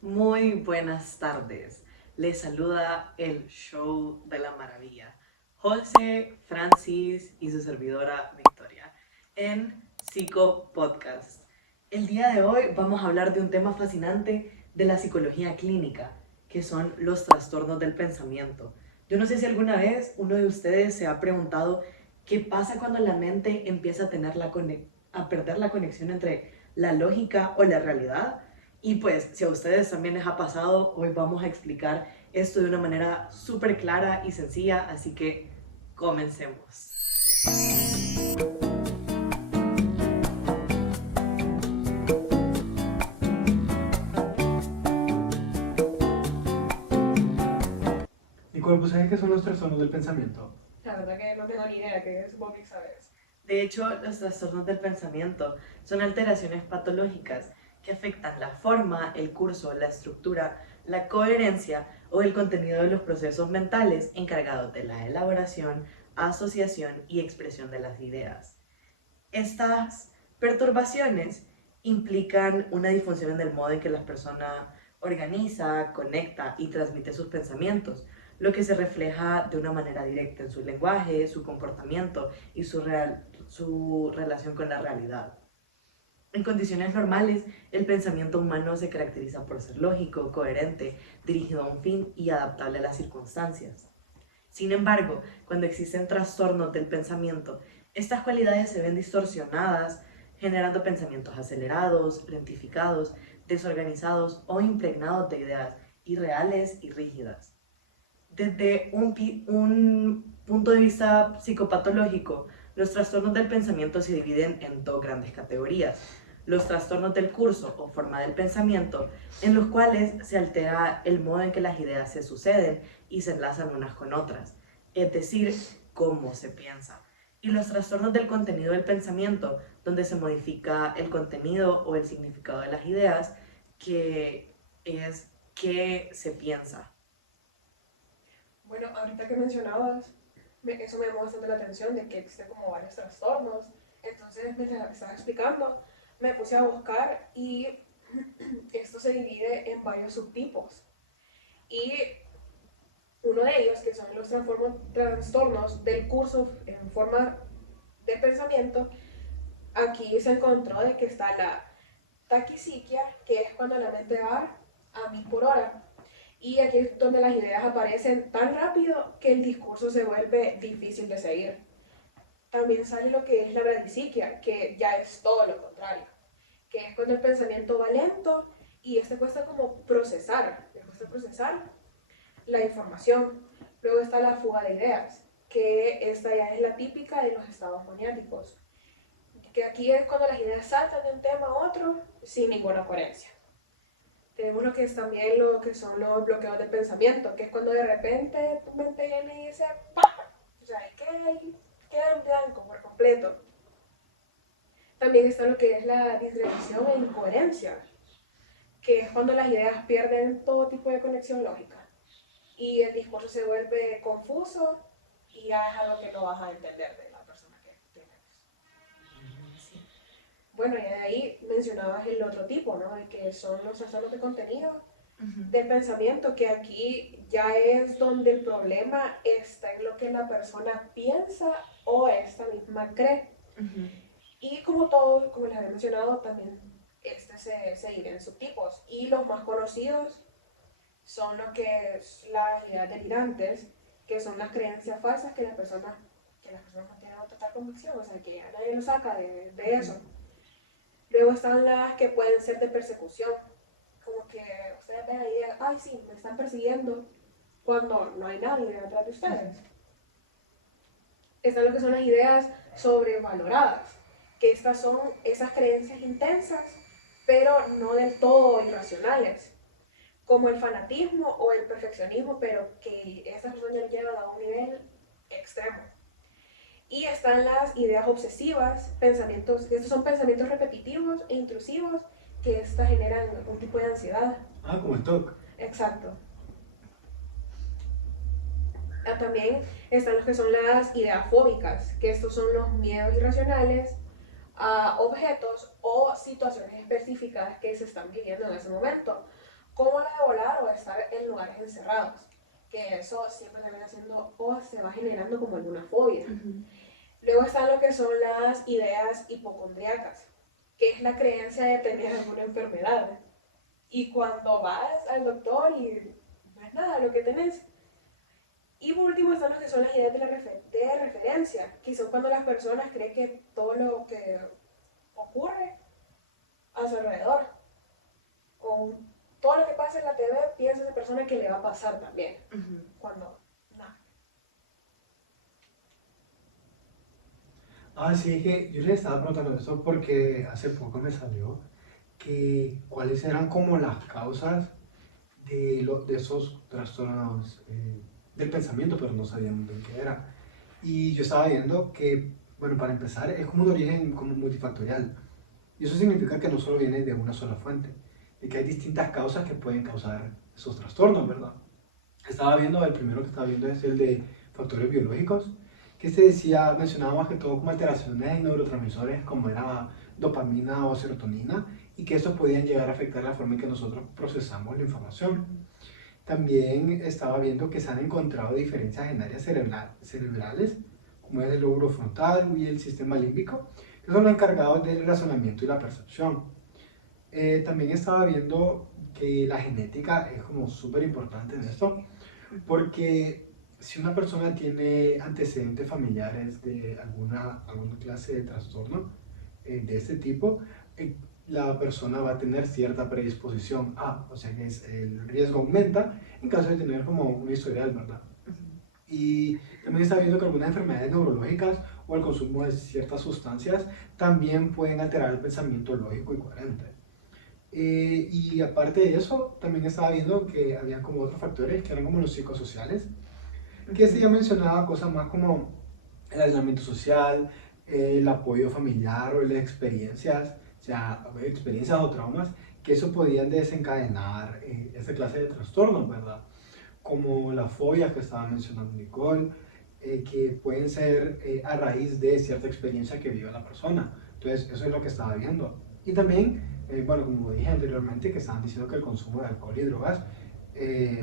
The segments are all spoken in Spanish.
Muy buenas tardes. Les saluda el Show de la Maravilla. José, Francis y su servidora Victoria en Psico Podcast. El día de hoy vamos a hablar de un tema fascinante de la psicología clínica, que son los trastornos del pensamiento. Yo no sé si alguna vez uno de ustedes se ha preguntado qué pasa cuando la mente empieza a tener a perder la conexión entre la lógica o la realidad. Y pues, si a ustedes también les ha pasado, hoy vamos a explicar esto de una manera súper clara y sencilla, así que comencemos. Nicole, ¿pues sabes qué son los trastornos del pensamiento? La verdad que no tengo ni idea, que supongo que sabes. De hecho, los trastornos del pensamiento son alteraciones patológicas que afectan la forma, el curso, la estructura, la coherencia o el contenido de los procesos mentales encargados de la elaboración, asociación y expresión de las ideas. Estas perturbaciones implican una disfunción en el modo en que la persona organiza, conecta y transmite sus pensamientos, lo que se refleja de una manera directa en su lenguaje, su comportamiento y su relación con la realidad. En condiciones normales, el pensamiento humano se caracteriza por ser lógico, coherente, dirigido a un fin y adaptable a las circunstancias. Sin embargo, cuando existen trastornos del pensamiento, estas cualidades se ven distorsionadas, generando pensamientos acelerados, lentificados, desorganizados o impregnados de ideas irreales y rígidas. Desde un punto de vista psicopatológico, los trastornos del pensamiento se dividen en dos grandes categorías. Los trastornos del curso o forma del pensamiento, en los cuales se altera el modo en que las ideas se suceden y se enlazan unas con otras, es decir, cómo se piensa. Y los trastornos del contenido del pensamiento, donde se modifica el contenido o el significado de las ideas, que es qué se piensa. Bueno, ahorita que mencionabas, eso me llamó bastante la atención de que existen como varios trastornos. Entonces, mientras estaba explicando, me puse a buscar y esto se divide en varios subtipos. Y uno de ellos, que son los trastornos del curso en forma de pensamiento, aquí se encontró de que está la taquisiquia, que es cuando la mente va a 1000 por hora. Y aquí es donde las ideas aparecen tan rápido que el discurso se vuelve difícil de seguir. También sale lo que es la bradisiquia, que ya es todo lo contrario, que es cuando el pensamiento va lento y este cuesta como procesar, le cuesta procesar la información. Luego está la fuga de ideas, que esta ya es la típica de los estados maniáticos, que aquí es cuando las ideas saltan de un tema a otro sin ninguna coherencia. Tenemos lo que es también lo que son los bloqueos del pensamiento, que es cuando de repente tu mente viene y dice ¡pam! O sea, queda en blanco por completo. También está lo que es la disgregación e incoherencia, que es cuando las ideas pierden todo tipo de conexión lógica y el discurso se vuelve confuso y ya es algo que no vas a entender de la persona que tienes. Bueno, y de ahí mencionabas el otro tipo, ¿no? De que son los trastornos de contenido del pensamiento, que aquí ya es donde el problema está en lo que la persona piensa o esta misma cree. Y como todo, como les había mencionado, también se divide en subtipos. Y los más conocidos son lo que es las ideas delirantes, que son las creencias falsas que las personas no tienen total convicción, o sea, que a nadie lo saca de eso. Luego están las que pueden ser de persecución, como que ustedes ven ahí y digan, ay sí, me están persiguiendo, cuando no hay nadie detrás de ustedes. Están lo que son las ideas sobrevaloradas, que estas son esas creencias intensas, pero no del todo irracionales, como el fanatismo o el perfeccionismo, pero que estas personas ya lo llevan a un nivel extremo. Y están las ideas obsesivas, pensamientos, estos son pensamientos repetitivos e intrusivos que estas generan un tipo de ansiedad. Ah, como el TOC. Exacto. También están los que son las ideas fóbicas, que estos son los miedos irracionales a objetos o situaciones específicas que se están viviendo en ese momento, cómo la de volar o de estar en lugares encerrados, que eso siempre se viene haciendo o se va generando como alguna fobia. Luego están lo que son las ideas hipocondríacas, que es la creencia de tener alguna enfermedad. Y cuando vas al doctor y no es nada lo que tenés. Y por último están lo que son las ideas de referencia, que son cuando las personas creen que todo lo que ocurre a su alrededor, con todo lo que pasa en la TV, piensa esa persona que le va a pasar también, cuando nada. Ah, sí, es que yo les estaba preguntando eso porque hace poco me salió que cuáles eran como las causas de esos trastornos del pensamiento, pero no sabíamos de qué era. Y yo estaba viendo que, bueno, para empezar, es como un origen como multifactorial. Y eso significa que no solo viene de una sola fuente, y que hay distintas causas que pueden causar esos trastornos, ¿verdad? Estaba viendo, el primero que estaba viendo es el de factores biológicos, que se decía, mencionaba más que todo como alteraciones en neurotransmisores como era dopamina o serotonina, y que estos podían llegar a afectar la forma en que nosotros procesamos la información. También estaba viendo que se han encontrado diferencias en áreas cerebrales, como es el lóbulo frontal y el sistema límbico, que son los encargados del razonamiento y la percepción. También estaba viendo que la genética es como súper importante en esto, porque si una persona tiene antecedentes familiares de alguna clase de trastorno de este tipo, la persona va a tener cierta predisposición a, o sea que el riesgo aumenta en caso de tener como una historial, ¿verdad? Y también está viendo que algunas enfermedades neurológicas o el consumo de ciertas sustancias también pueden alterar el pensamiento lógico y coherente. Y aparte de eso, también estaba viendo que había como otros factores que eran como los psicosociales, que se ya mencionaba cosas más como el aislamiento social, el apoyo familiar o las experiencias, o sea, experiencias o traumas, que eso podían desencadenar esa clase de trastornos, ¿verdad? Como las fobias que estaba mencionando Nicole, que pueden ser a raíz de cierta experiencia que vive la persona. Entonces, eso es lo que estaba viendo. Y también, bueno, como dije anteriormente, que estaban diciendo que el consumo de alcohol y drogas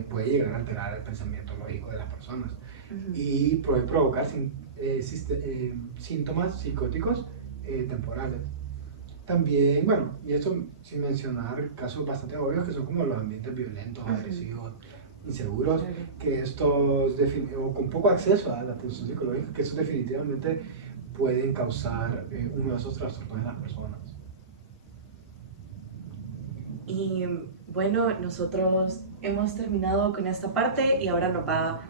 puede llegar a alterar el pensamiento lógico de las personas y puede provocar síntomas psicóticos temporales. También, bueno, y eso sin mencionar casos bastante obvios que son como los ambientes violentos, agresivos, inseguros, que estos, o con poco acceso a la atención psicológica, que eso definitivamente pueden causar uno de esos trastornos en las personas. Y bueno, nosotros hemos terminado con esta parte y ahora va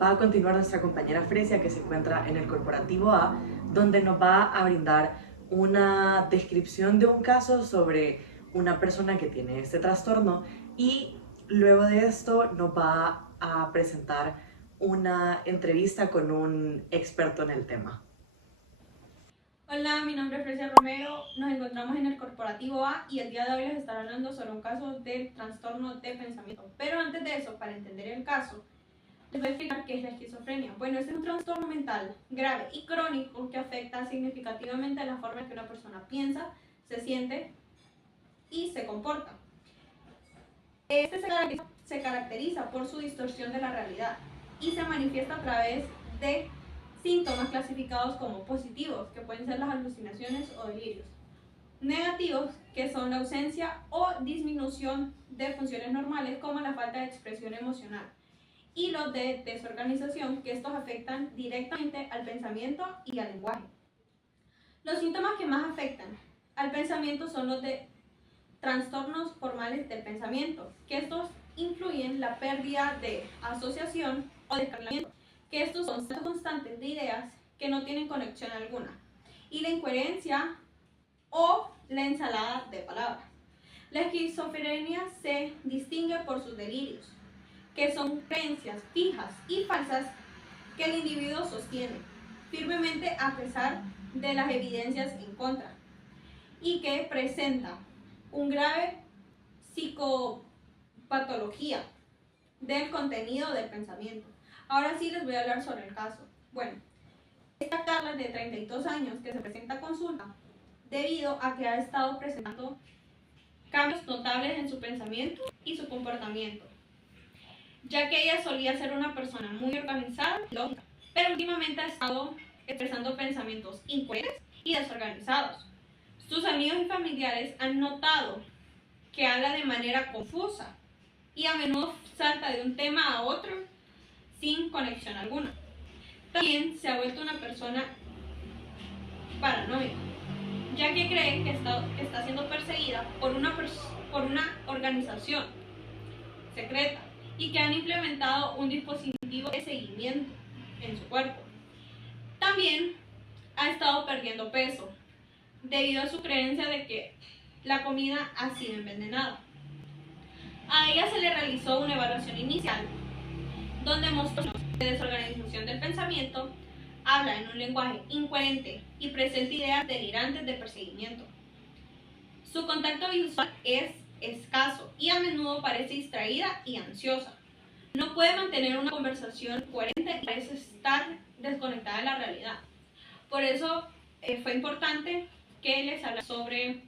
a continuar nuestra compañera Fresia, que se encuentra en el Corporativo A, donde nos va a brindar una descripción de un caso sobre una persona que tiene este trastorno, y luego de esto nos va a presentar una entrevista con un experto en el tema. Hola, mi nombre es Fresia Romero, nos encontramos en el Corporativo A y el día de hoy les estaré hablando sobre un caso del trastorno de pensamiento. Pero antes de eso, para entender el caso, les voy a explicar qué es la esquizofrenia. Bueno, es un trastorno mental grave y crónico que afecta significativamente la forma en que una persona piensa, se siente y se comporta. Este se caracteriza por su distorsión de la realidad y se manifiesta a través de síntomas clasificados como positivos, que pueden ser las alucinaciones o delirios; negativos, que son la ausencia o disminución de funciones normales como la falta de expresión emocional; y los de desorganización, que estos afectan directamente al pensamiento y al lenguaje. Los síntomas que más afectan al pensamiento son los de trastornos formales del pensamiento, que estos incluyen la pérdida de asociación o descarrilamiento, que estos son constantes de ideas que no tienen conexión alguna, y la incoherencia o la ensalada de palabras. La esquizofrenia se distingue por sus delirios, que son creencias fijas y falsas que el individuo sostiene firmemente a pesar de las evidencias en contra, y que presenta un grave psicopatología del contenido del pensamiento. Ahora sí les voy a hablar sobre el caso. Bueno, esta Carla de 32 años que se presenta a consulta debido a que ha estado presentando cambios notables en su pensamiento y su comportamiento, ya que ella solía ser una persona muy organizada y lógica, pero últimamente ha estado expresando pensamientos incoherentes y desorganizados. Sus amigos y familiares han notado que habla de manera confusa y a menudo salta de un tema a otro sin conexión alguna. También se ha vuelto una persona paranoica, ya que cree que está siendo perseguida por una organización secreta y que han implementado un dispositivo de seguimiento en su cuerpo. También ha estado perdiendo peso debido a su creencia de que la comida ha sido envenenada. A ella se le realizó una evaluación inicial donde mostró de desorganización del pensamiento, habla en un lenguaje incoherente y presenta ideas delirantes de perseguimiento. Su contacto visual es escaso y a menudo parece distraída y ansiosa. No puede mantener una conversación coherente y parece estar desconectada de la realidad. Por eso fue importante que les hablara sobre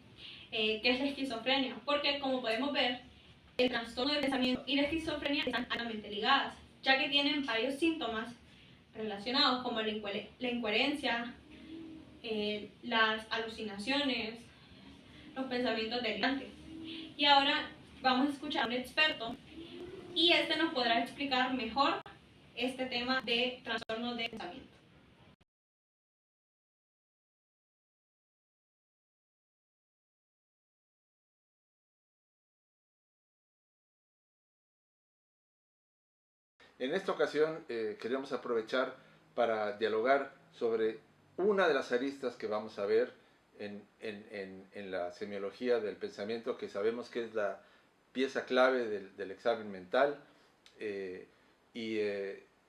qué es la esquizofrenia, porque como podemos ver, el trastorno de pensamiento y la esquizofrenia están altamente ligadas, ya que tienen varios síntomas relacionados como la incoherencia, las alucinaciones, los pensamientos delirantes. Y ahora vamos a escuchar a un experto y este nos podrá explicar mejor este tema de trastornos de pensamiento. En esta ocasión queremos aprovechar para dialogar sobre una de las aristas que vamos a ver en la semiología del pensamiento, que sabemos que es la pieza clave del examen mental.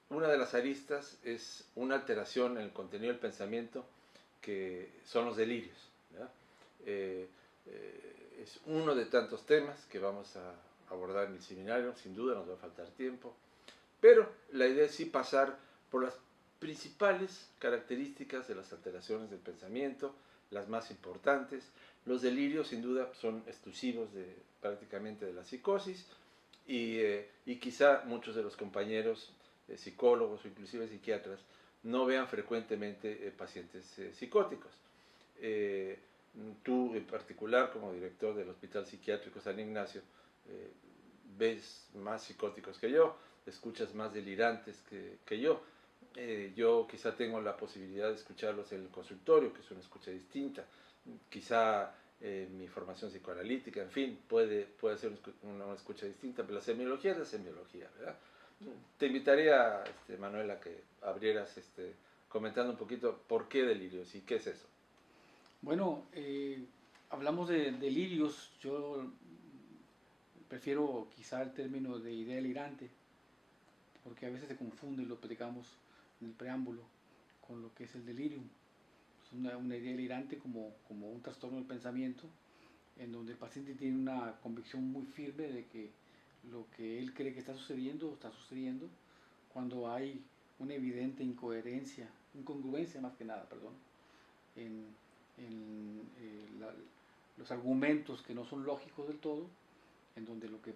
Una de las aristas es una alteración en el contenido del pensamiento, que son los delirios, ¿verdad? Es uno de tantos temas que vamos a abordar en el seminario, sin duda nos va a faltar tiempo. Pero la idea es sí pasar por las principales características de las alteraciones del pensamiento, las más importantes. Los delirios sin duda son exclusivos prácticamente de la psicosis y quizá muchos de los compañeros psicólogos o inclusive psiquiatras no vean frecuentemente pacientes psicóticos. Tú en particular, como director del Hospital Psiquiátrico San Ignacio, ves más psicóticos que yo, escuchas más delirantes que yo. Yo quizá tengo la posibilidad de escucharlos en el consultorio, que es una escucha distinta. Quizá mi formación psicoanalítica, en fin, puede ser una escucha distinta, pero la semiología es la semiología, ¿verdad? Te invitaría, Manuel, a que abrieras comentando un poquito por qué delirios y qué es eso. Bueno, hablamos de delirios, yo prefiero quizá el término de idea delirante, porque a veces se confunde, y lo platicamos en el preámbulo, con lo que es el delirium. Es una idea delirante como un trastorno del pensamiento, en donde el paciente tiene una convicción muy firme de que lo que él cree que está sucediendo, cuando hay una evidente incongruencia más que nada, perdón, en los argumentos que no son lógicos del todo, en donde lo que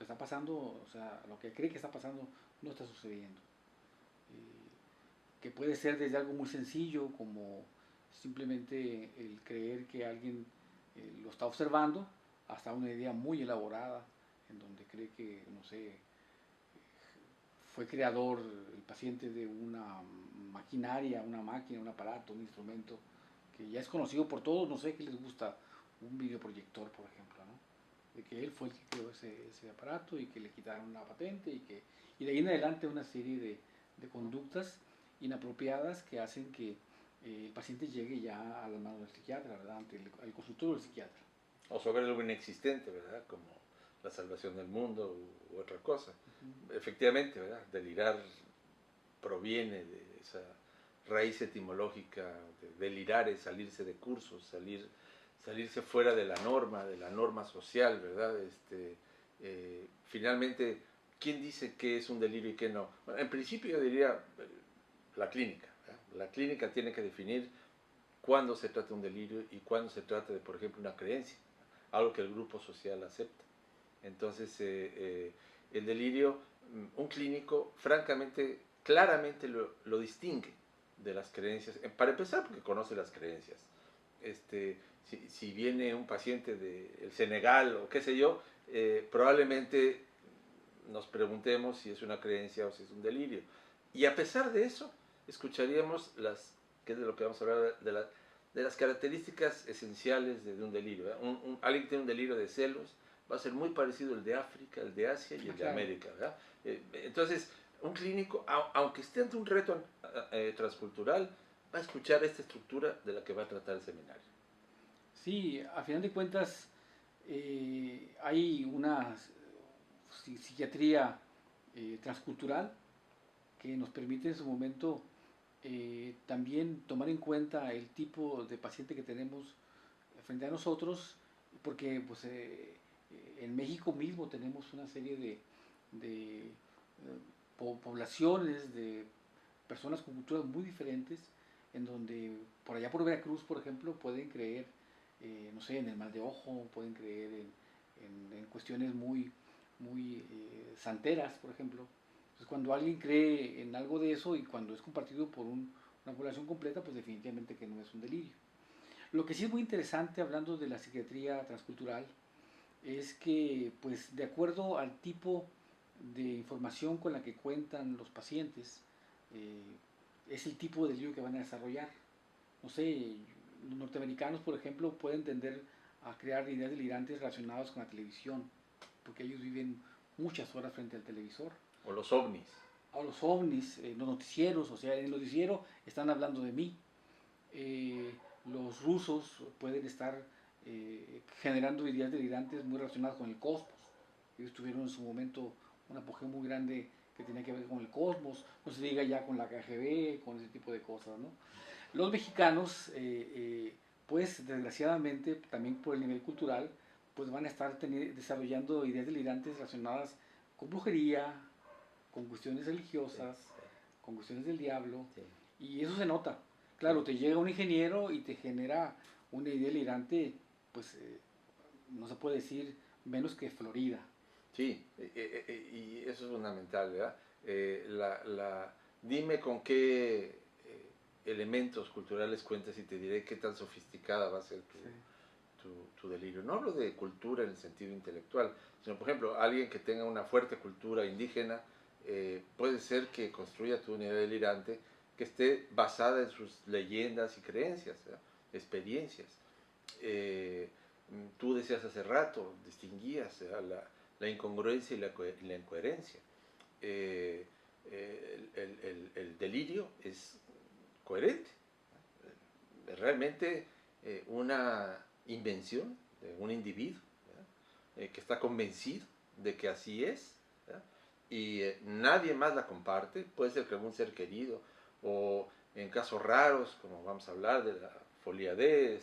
está pasando, o sea, lo que cree que está pasando no está sucediendo. Que puede ser desde algo muy sencillo, como simplemente el creer que alguien lo está observando, hasta una idea muy elaborada, en donde cree que, no sé, fue creador el paciente de una maquinaria, una máquina, un aparato, un instrumento, que ya es conocido por todos, no sé qué les gusta, un videoproyector, por ejemplo, ¿no? De que él fue el que creó ese aparato y que le quitaron la patente y de ahí en adelante una serie de conductas inapropiadas que hacen que el paciente llegue ya a las manos del psiquiatra, ¿verdad? Ante el consultorio del psiquiatra. O sobre algo inexistente, ¿verdad? Como la salvación del mundo u otra cosa. Efectivamente, ¿verdad? Delirar proviene de esa raíz etimológica. Delirar es salirse de cursos, salirse fuera de la norma social, ¿verdad? Finalmente, ¿quién dice qué es un delirio y qué no? Bueno, en principio yo diría la clínica, ¿verdad? La clínica tiene que definir cuándo se trata de un delirio y cuándo se trata de, por ejemplo, una creencia. algo que el grupo social acepta. Entonces, el delirio, un clínico, francamente, claramente lo distingue de las creencias. Para empezar, porque conoce las creencias. Si viene un paciente del Senegal o qué sé yo, probablemente nos preguntemos si es una creencia o si es un delirio. Y a pesar de eso, escucharíamos que es de lo que vamos a hablar, de las características esenciales de un delirio. Alguien que tiene un delirio de celos va a ser muy parecido al de África, el de Asia y el de América, ¿verdad? Entonces, un clínico, aunque esté ante un reto transcultural, va a escuchar esta estructura de la que va a tratar el seminario. Sí, a final de cuentas hay una psiquiatría transcultural que nos permite en su momento también tomar en cuenta el tipo de paciente que tenemos frente a nosotros, porque pues, en México mismo tenemos una serie de poblaciones, de personas con culturas muy diferentes, en donde por allá por Veracruz, por ejemplo, pueden creer, no sé, en el mal de ojo, pueden creer en cuestiones muy santeras, por ejemplo. Entonces, cuando alguien cree en algo de eso y cuando es compartido por una población completa, pues definitivamente que no es un delirio. Lo que sí es muy interesante, hablando de la psiquiatría transcultural, es que, pues, de acuerdo al tipo de información con la que cuentan los pacientes, es el tipo de delirio que van a desarrollar. No sé, los norteamericanos, por ejemplo, pueden tender a crear ideas delirantes relacionadas con la televisión, porque ellos viven muchas horas frente al televisor. O los ovnis. O los ovnis, los noticieros, o sea, en el noticiero están hablando de mí. Los rusos pueden estar generando ideas delirantes muy relacionadas con el cosmos. Ellos tuvieron en su momento un apogeo muy grande que tenía que ver con el cosmos, no se diga ya con la KGB, con ese tipo de cosas, ¿no? Los mexicanos, pues desgraciadamente, también por el nivel cultural, pues van a estar desarrollando ideas delirantes relacionadas con brujería, con cuestiones religiosas, con cuestiones del diablo, y eso se nota. Claro, te llega un ingeniero y te genera una idea delirante, pues no se puede decir menos que Florida. Sí, y eso es fundamental, ¿verdad? Dime con qué elementos culturales cuentas y te diré qué tan sofisticada va a ser tu delirio. No hablo de cultura en el sentido intelectual, sino, por ejemplo, alguien que tenga una fuerte cultura indígena, puede ser que construya tu unidad delirante que esté basada en sus leyendas y creencias, ¿verdad? Experiencias. Tú decías hace rato, distinguías la incongruencia y la incoherencia. El delirio es coherente, es realmente una invención de un individuo que está convencido de que así es, ¿verdad? Y nadie más la comparte. Puede ser que algún ser querido, o en casos raros, como vamos a hablar de la folia D,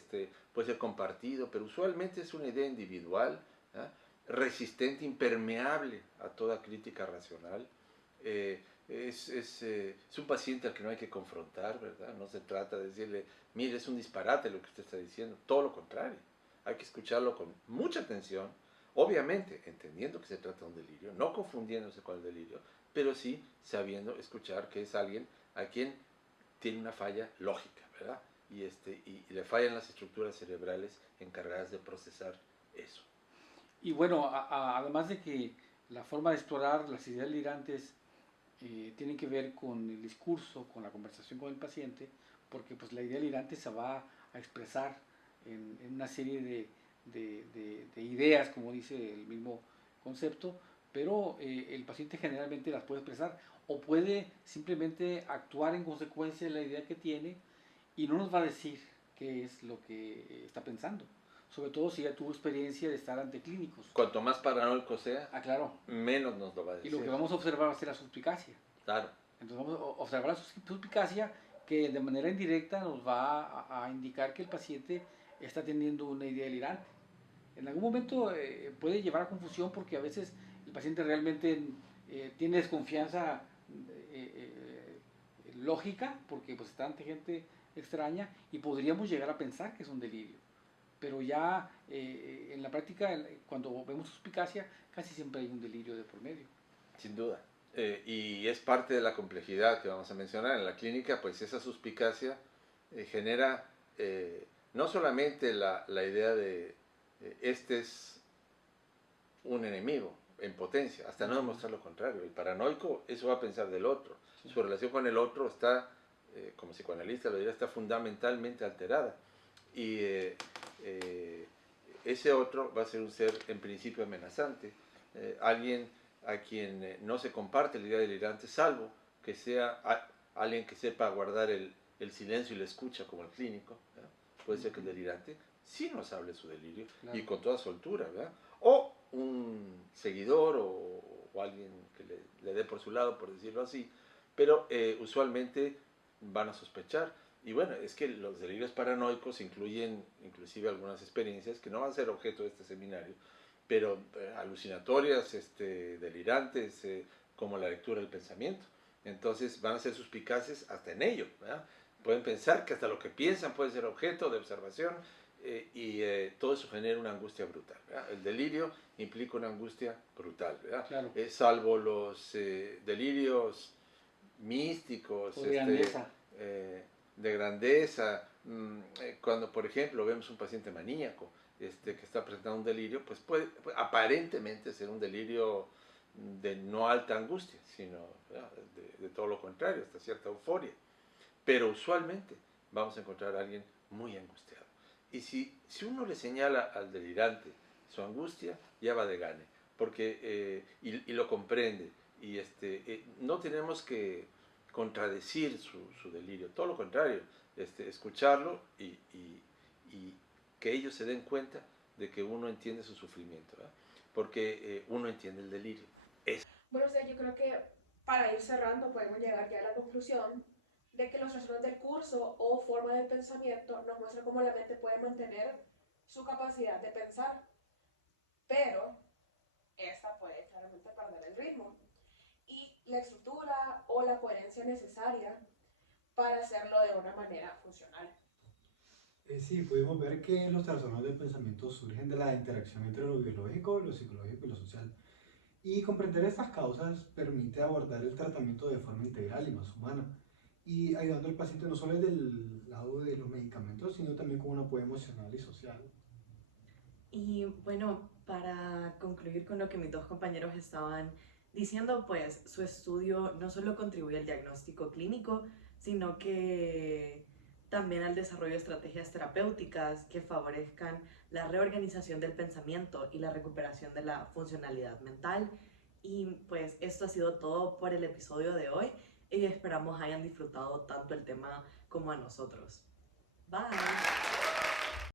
puede ser compartido, pero usualmente es una idea individual, ¿verdad? Resistente, impermeable a toda crítica racional. Es un paciente al que no hay que confrontar, ¿verdad? No se trata de decirle, mire, es un disparate lo que usted está diciendo, todo lo contrario. Hay que escucharlo con mucha atención, obviamente entendiendo que se trata de un delirio, no confundiéndose con el delirio, pero sí sabiendo escuchar que es alguien a quien tiene una falla lógica, ¿verdad? Y le fallan las estructuras cerebrales encargadas de procesar eso. Y bueno, además de que la forma de explorar las ideas delirantes tienen que ver con el discurso, con la conversación con el paciente, porque pues la idea delirante se va a expresar en una serie de ideas, como dice el mismo concepto, pero el paciente generalmente las puede expresar o puede simplemente actuar en consecuencia de la idea que tiene y no nos va a decir qué es lo que está pensando. Sobre todo si ya tuvo experiencia de estar ante clínicos. Cuanto más paranoico sea, claro, menos nos lo va a decir. Y lo que vamos a observar va a ser la suspicacia. Claro. Entonces vamos a observar la suspicacia que de manera indirecta nos va a indicar que el paciente está teniendo una idea delirante. En algún momento puede llevar a confusión porque a veces el paciente realmente tiene desconfianza lógica porque pues está ante gente extraña y podríamos llegar a pensar que es un delirio. pero ya en la práctica, cuando vemos suspicacia, casi siempre hay un delirio de por medio. Sin duda. Y es parte de la complejidad que vamos a mencionar. En la clínica, pues esa suspicacia genera no solamente la idea de este es un enemigo en potencia, hasta no demostrar lo contrario. El paranoico eso va a pensar del otro. Sí. Su relación con el otro está, como psicoanalista lo diría, está fundamentalmente alterada. Y ese otro va a ser un ser en principio amenazante, alguien a quien no se comparte la idea delirante, salvo que sea alguien que sepa guardar el silencio y la escucha como el clínico, ¿verdad? Puede ser que el delirante sí nos hable su delirio, Claro. y con toda soltura, ¿verdad? O un seguidor o alguien que le dé por su lado, por decirlo así, pero usualmente van a sospechar. Y bueno, es que los delirios paranoicos incluyen inclusive algunas experiencias que no van a ser objeto de este seminario, pero alucinatorias, delirantes, como la lectura del pensamiento. Entonces van a ser suspicaces hasta en ello, ¿verdad? Pueden pensar que hasta lo que piensan puede ser objeto de observación, y todo eso genera una angustia brutal, ¿verdad? El delirio implica una angustia brutal, ¿verdad? Claro. Salvo los delirios místicos, O de grandeza. de grandeza, cuando por ejemplo vemos un paciente maníaco que está presentando un delirio, pues puede aparentemente ser un delirio de no alta angustia, sino de todo lo contrario, hasta cierta euforia. Pero usualmente vamos a encontrar a alguien muy angustiado. Y si uno le señala al delirante su angustia, ya va de gane, porque, y lo comprende, y no tenemos que contradecir su delirio, todo lo contrario, escucharlo y que ellos se den cuenta de que uno entiende su sufrimiento, ¿verdad? Porque uno entiende el delirio. Bueno, o sea, yo creo que para ir cerrando podemos llegar ya a la conclusión de que los trastornos del curso o forma del pensamiento nos muestran cómo la mente puede mantener su capacidad de pensar, pero esta puede claramente perder el ritmo y la estructura o la coherencia necesaria para hacerlo de una manera funcional. Sí, pudimos ver que los trastornos del pensamiento surgen de la interacción entre lo biológico, lo psicológico y lo social. Y comprender estas causas permite abordar el tratamiento de forma integral y más humana, y ayudando al paciente no solo desde el lado de los medicamentos, sino también con un apoyo emocional y social. Y bueno, para concluir con lo que mis dos compañeros estaban diciendo, pues su estudio no solo contribuye al diagnóstico clínico, sino que también al desarrollo de estrategias terapéuticas que favorezcan la reorganización del pensamiento y la recuperación de la funcionalidad mental. Y pues esto ha sido todo por el episodio de hoy y esperamos hayan disfrutado tanto el tema como a nosotros. Bye.